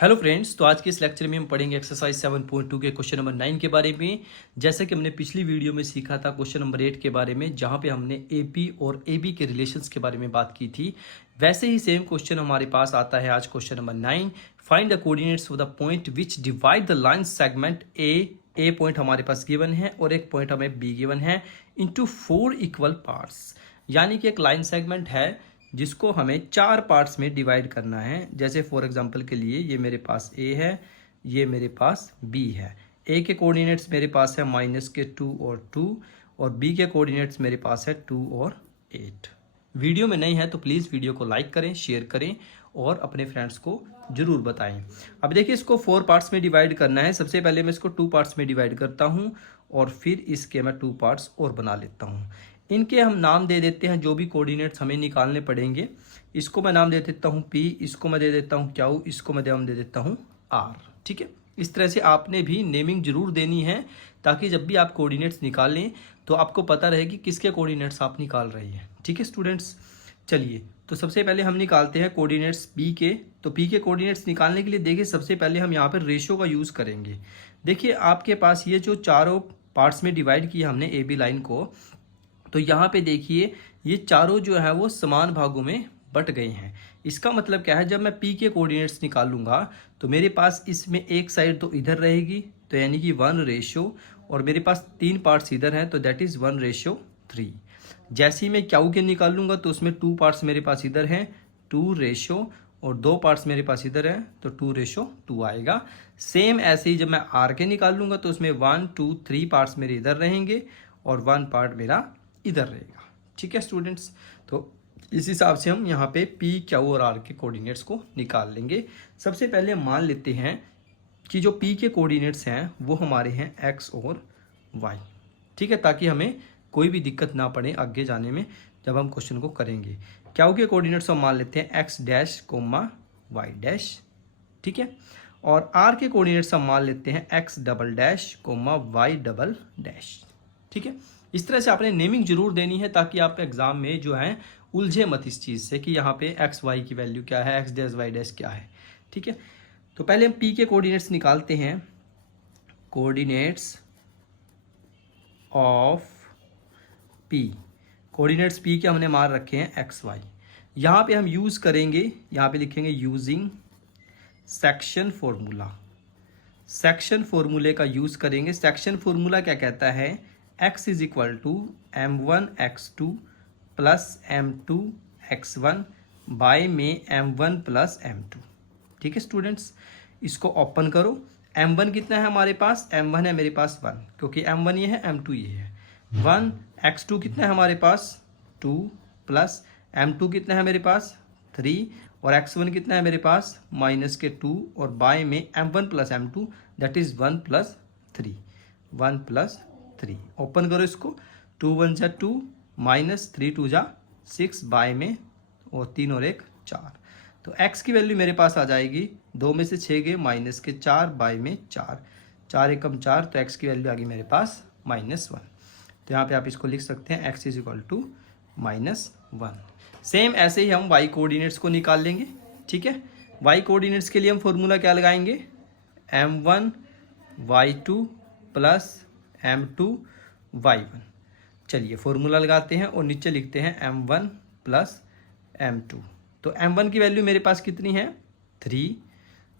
Hello friends, तो आज के इस लेक्चर में हम पढ़ेंगे एक्सरसाइज 7.2 के क्वेश्चन नंबर 9 के बारे में। जैसे कि हमने पिछली वीडियो में सीखा था क्वेश्चन नंबर 8 के बारे में, जहां पे हमने एपी और एबी के रिलेशंस के बारे में बात की थी। वैसे ही सेम क्वेश्चन हमारे पास आता है आज question number 9। Find the coordinates of the point which divide the line segment A point हमारे पास गिवन है और एक पॉइंट हमें बी गिवन है इनटू 4 इक्वल पार्ट्स। यानी कि एक लाइन सेगमेंट है जिसको हमें 4 पार्ट्स में डिवाइड करना है। जैसे फॉर एग्जांपल के लिए ये मेरे पास ए है, ये मेरे पास बी है। ए के कोऑर्डिनेट्स मेरे पास है -2 और 2 और बी के कोऑर्डिनेट्स मेरे पास है 2 और 8। वीडियो में नहीं है तो प्लीज़ वीडियो को लाइक करें, शेयर करें और अपने फ्रेंड्स को ज़रूर बताएं। अब देखिए, इसको 4 पार्ट्स में डिवाइड करना है। सबसे पहले मैं इसको 2 पार्ट्स में डिवाइड करता हूँ और फिर इसके मैं 2 पार्ट्स और बना लेता हूँ। इनके हम नाम दे देते हैं, जो भी कोऑर्डिनेट्स हमें निकालने पड़ेंगे। इसको मैं नाम दे देता हूँ P, इसको मैं दे देता हूँ Q, इसको मैं नाम दे देता हूँ R। ठीक है, इस तरह से आपने भी नेमिंग जरूर देनी है ताकि जब भी आप कोऑर्डिनेट्स निकालें तो आपको पता रहे कि किसके कोऑर्डिनेट्स आप निकाल रहे हैं। ठीक है स्टूडेंट्स, चलिए तो सबसे पहले हम निकालते हैं कोऑर्डिनेट्स P के। तो P के कोऑर्डिनेट्स निकालने के लिए देखिए, सबसे पहले हम यहाँ पर रेशो का यूज़ करेंगे। देखिए आपके पास ये जो चारों पार्ट्स में डिवाइड किया हमने AB लाइन को, तो यहाँ पे देखिए ये चारों जो है वो समान भागों में बट गए हैं। इसका मतलब क्या है, जब मैं P के कोऑर्डिनेट्स निकालूंगा तो मेरे पास इसमें एक साइड तो इधर रहेगी, तो यानी कि 1:, और मेरे पास 3 पार्ट्स इधर हैं तो दैट इज़ 1:3। जैसे ही मैं Q के निकालूंगा तो उसमें 2 पार्ट्स मेरे पास इधर हैं 2:, और 2 पार्ट्स मेरे पास इधर हैं तो 2:2 आएगा। सेम ऐसे ही जब मैं R के निकालूंगा तो उसमें 1, 2, 3 पार्ट्स मेरे इधर रहेंगे और 1 पार्ट मेरा इधर रहेगा। ठीक है स्टूडेंट्स, तो इस हिसाब से हम यहाँ पे P, Q और R के कोऑर्डिनेट्स को निकाल लेंगे। सबसे पहले मान लेते हैं कि जो P के कोऑर्डिनेट्स हैं वो हमारे हैं X और Y। ठीक है, ताकि हमें कोई भी दिक्कत ना पड़े आगे जाने में जब हम क्वेश्चन को करेंगे। Q के कोऑर्डिनेट्स हम मान लेते हैं X डैश, Y डैश। ठीक है, और R के कोऑर्डिनेट्स हम मान लेते हैं X double dash, Y double dash. ठीक है, इस तरह से आपने नेमिंग जरूर देनी है ताकि आप एग्जाम में जो है उलझे मत इस चीज़ से कि यहाँ पे एक्स वाई की वैल्यू क्या है, एक्स डैश वाई डैश क्या है। ठीक है, तो पहले हम P के कोऑर्डिनेट्स निकालते हैं। Coordinates of P, coordinates P के हमने मान रखे हैं एक्स वाई। यहाँ पे हम यूज़ करेंगे, यहाँ पे लिखेंगे यूजिंग सेक्शन फॉर्मूला। सेक्शन फॉर्मूले का यूज़ करेंगे। सेक्शन फॉर्मूला क्या कहता है, x is equal to m1 x2 plus m2 x1 by में m1 प्लस m2। ठीक है स्टूडेंट्स, इसको ओपन करो। m1 कितना है हमारे पास, m1 है मेरे पास 1, क्योंकि m1 ये है m2 ये है 1। x2 कितना है हमारे पास 2 प्लस m2 कितना है मेरे पास 3, और x1 कितना है मेरे पास -2, और बाय में m1 plus m2 that is 1 plus 3, 1 plus 3। Open करो इसको, 2 1 जा 2, -3 2 जा 6 बाय में, और 3 और 1 4। तो x की वैल्यू मेरे पास आ जाएगी 2 में से 6 गए -4 बाय में 4, 4 एकम 4, तो x की वैल्यू आ गई मेरे पास -1। तो यहाँ पे आप इसको लिख सकते हैं x is equal to -1। Same ऐसे ही हम y कोऑर्डिनेट्स को निकाल लेंगे। ठीक है, y कोऑर्डिनेट्स के लिए हम फॉर्मूला क्या लगाएंगे, m1 y2 plus m2 y1। चलिए फॉर्मूला लगाते हैं और नीचे लिखते हैं m1 प्लस m2। तो m1 की वैल्यू मेरे पास कितनी है 3,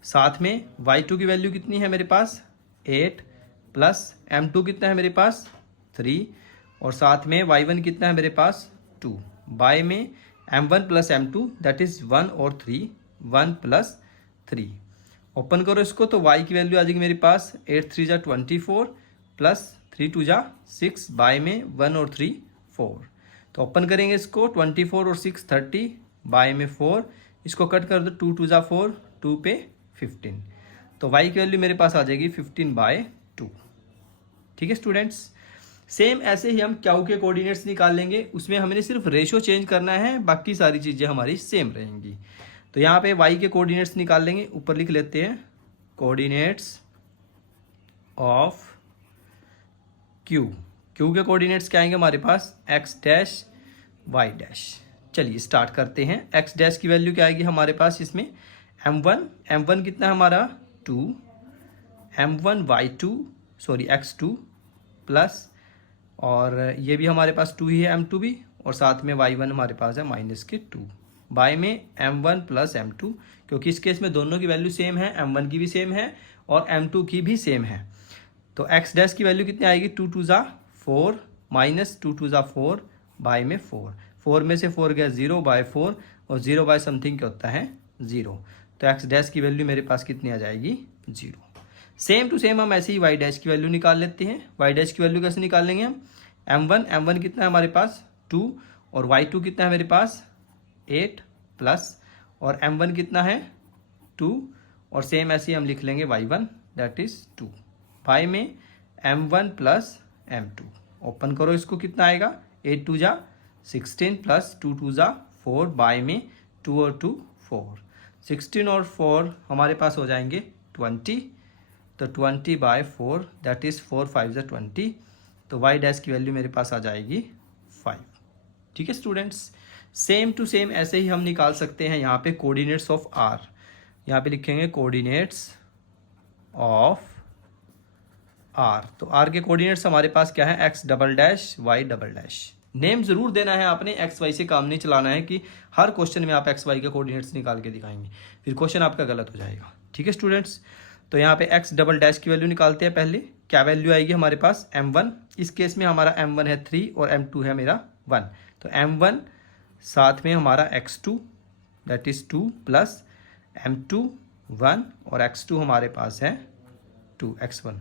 साथ में y2 की वैल्यू कितनी है मेरे पास 8, प्लस m2 कितना है मेरे पास 3, और साथ में y1 कितना है मेरे पास 2, बाय में m1 plus m2 that is 1 और 3, 1 प्लस 3। ओपन करो इसको, तो y की वैल्यू आ जाएगी मेरे पास 8 3 जा 24 प्लस 3 2 जा 6 बाय में 1 और 3 4। तो ओपन करेंगे इसको, 24 और 6 30 बाय में 4, इसको कट कर दो 2 2 जा 4, 2 पे 15। तो y की वैल्यू मेरे पास आ जाएगी 15/2। ठीक है स्टूडेंट्स, सेम ऐसे ही हम Q के कोऑर्डिनेट्स निकाल लेंगे। उसमें हमने सिर्फ रेशो चेंज करना है, बाकी सारी चीज़ें हमारी सेम रहेंगी। तो यहाँ पे y के कोऑर्डिनेट्स निकाल लेंगे। ऊपर लिख लेते हैं कोऑर्डिनेट्स ऑफ Q के कोऑर्डिनेट्स क्या आएंगे हमारे पास x डैश y डैश। चलिए स्टार्ट करते हैं। x डैश की वैल्यू क्या आएगी हमारे पास, इसमें m1 कितना है हमारा 2, m1 x2 प्लस, और ये भी हमारे पास 2 ही है m2 भी, और साथ में y1 हमारे पास है -2 बाय में m1 प्लस m2, क्योंकि इस केस में दोनों की वैल्यू सेम है, m1 की भी सेम है और m2 की भी सेम है। तो x डैश की वैल्यू कितनी आएगी 2 2 ज़ा 4 -2 2 ज़ा 4 बाय में 4 में से 4 गया 0 बाय 4, और 0 बाय समथिंग क्या होता है 0। तो x डैश की वैल्यू मेरे पास कितनी आ जाएगी 0। सेम टू सेम हम ऐसे ही y डैश की वैल्यू निकाल लेते हैं। y डैश की वैल्यू कैसे निकालेंगे हम, m1 कितना है हमारे पास 2, और y2 कितना है मेरे पास 8 प्लस, और m1 कितना है 2, और सेम ऐसे ही हम लिख लेंगे y1 दैट इज 2 बाय में m1 प्लस m2। ओपन करो इसको, कितना आएगा 8 2 ज़ा 16 प्लस 2 2 ज़ा 4 बाय में 2 और 2 4, 16 और 4 हमारे पास हो जाएंगे 20, तो 20 बाय 4 दैट इज़ 4 5 ज़ा 20, तो y डैश की वैल्यू मेरे पास आ जाएगी 5। ठीक है स्टूडेंट्स, सेम टू सेम ऐसे ही हम निकाल सकते हैं यहाँ पे कोऑर्डिनेट्स ऑफ r। यहाँ पे लिखेंगे कोऑर्डिनेट्स ऑफ r, तो r के कोऑर्डिनेट्स हमारे पास क्या है x double dash y double dash. Name जरूर देना है आपने, एक्स वाई से काम नहीं चलाना है कि हर क्वेश्चन में आप एक्स वाई के कोऑर्डिनेट्स निकाल के दिखाएंगे, फिर क्वेश्चन आपका गलत हो जाएगा। ठीक है स्टूडेंट्स, तो यहाँ पे एक्स डबल डैश की वैल्यू निकालते हैं। पहले क्या वैल्यू आएगी हमारे पास m1, इस केस में हमारा m1 है 3 और m2 है मेरा 1, तो m1 साथ में हमारा x2 that is 2 plus m2 1 और x2 हमारे पास है 2 x1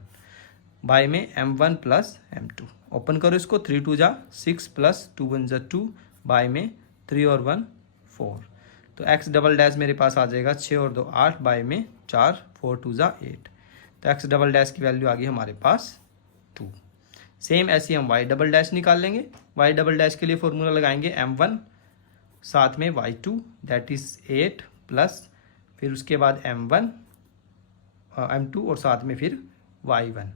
बाय में m1 प्लस m2। ओपन करो इसको, 3 2 ज़ा 6 प्लस 2 1 ज़ा 2 बाय में 3 और 1 4, तो x डबल डैश मेरे पास आ जाएगा 6 और 2 8 बाय में 4 4 2 ज़ा 8, तो x डबल डैश की वैल्यू आ गई हमारे पास 2। सेम ऐसे हम y डबल डैश निकाल लेंगे। y डबल डैश के लिए फॉर्मूला लगाएंगे m1 साथ में y2 दैट इज़ 8 प्लस, फिर उसके बाद m2 और साथ में फिर y1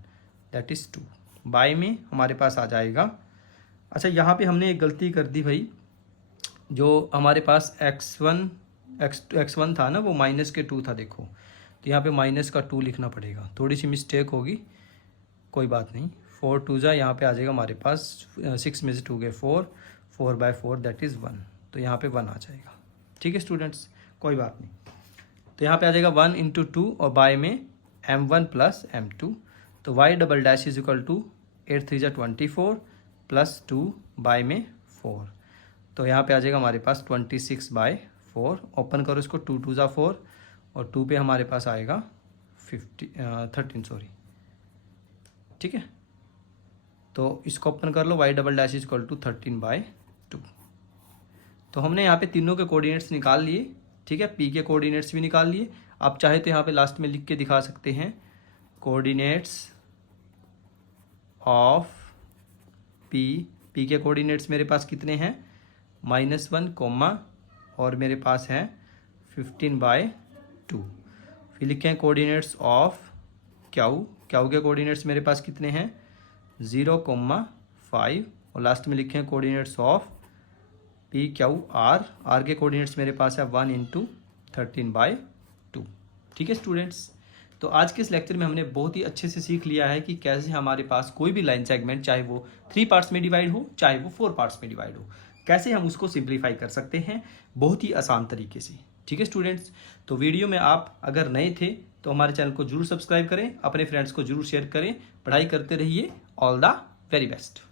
दैट इज़ 2 बाय में हमारे पास आ जाएगा। अच्छा यहाँ पे हमने एक गलती कर दी भाई, जो हमारे पास x1 था ना वो -2 था, देखो तो यहाँ पे -2 लिखना पड़ेगा, थोड़ी सी मिस्टेक होगी, कोई बात नहीं। 4 2 ज़ा यहाँ पे आ जाएगा हमारे पास 6 में से 2 गए 4, 4 बाय 4 दैट इज़ 1, तो यहाँ पे 1 आ जाएगा। ठीक है स्टूडेंट्स, कोई बात नहीं, तो यहाँ पे आ जाएगा 1 × 2 और बाय में m1 प्लस m2, तो y double dash is equal to 8 3 ज़ा 24 प्लस 2 बाय में 4, तो यहाँ पे आ जाएगा हमारे पास 26 बाय 4। ओपन करो इसको, 2 2 ज़ा 4 और 2 पे हमारे पास आएगा 13 सॉरी। ठीक है, तो इसको ओपन कर लो, y double dash is equal to 13 by 2। तो हमने यहाँ पे तीनों के कोऑर्डिनेट्स निकाल लिए। ठीक है, p के कोऑर्डिनेट्स भी निकाल लिए। आप चाहे तो यहाँ पे लास्ट में लिख के दिखा सकते हैं, कोऑर्डिनेट्स ऑफ p के कोऑर्डिनेट्स मेरे पास कितने हैं -1 कोमा और मेरे पास है 15 बाय 2। फिर लिखे हैं कोऑर्डिनेट्स ऑफ क्यू के कोऑर्डिनेट्स मेरे पास कितने हैं 0 कोमा 5, और लास्ट में लिखे हैं coordinates of p Q r के कोऑर्डिनेट्स मेरे पास है 1 × 13 बाय 2। ठीक है स्टूडेंट्स, तो आज के इस लेक्चर में हमने बहुत ही अच्छे से सीख लिया है कि कैसे हमारे पास कोई भी लाइन सेगमेंट, चाहे वो 3 पार्ट्स में डिवाइड हो चाहे वो 4 पार्ट्स में डिवाइड हो, कैसे हम उसको सिंप्लीफाई कर सकते हैं बहुत ही आसान तरीके से। ठीक है स्टूडेंट्स, तो वीडियो में आप अगर नए थे तो हमारे चैनल को जरूर सब्सक्राइब करें, अपने फ्रेंड्स को जरूर शेयर करें, पढ़ाई करते रहिए। All the very best.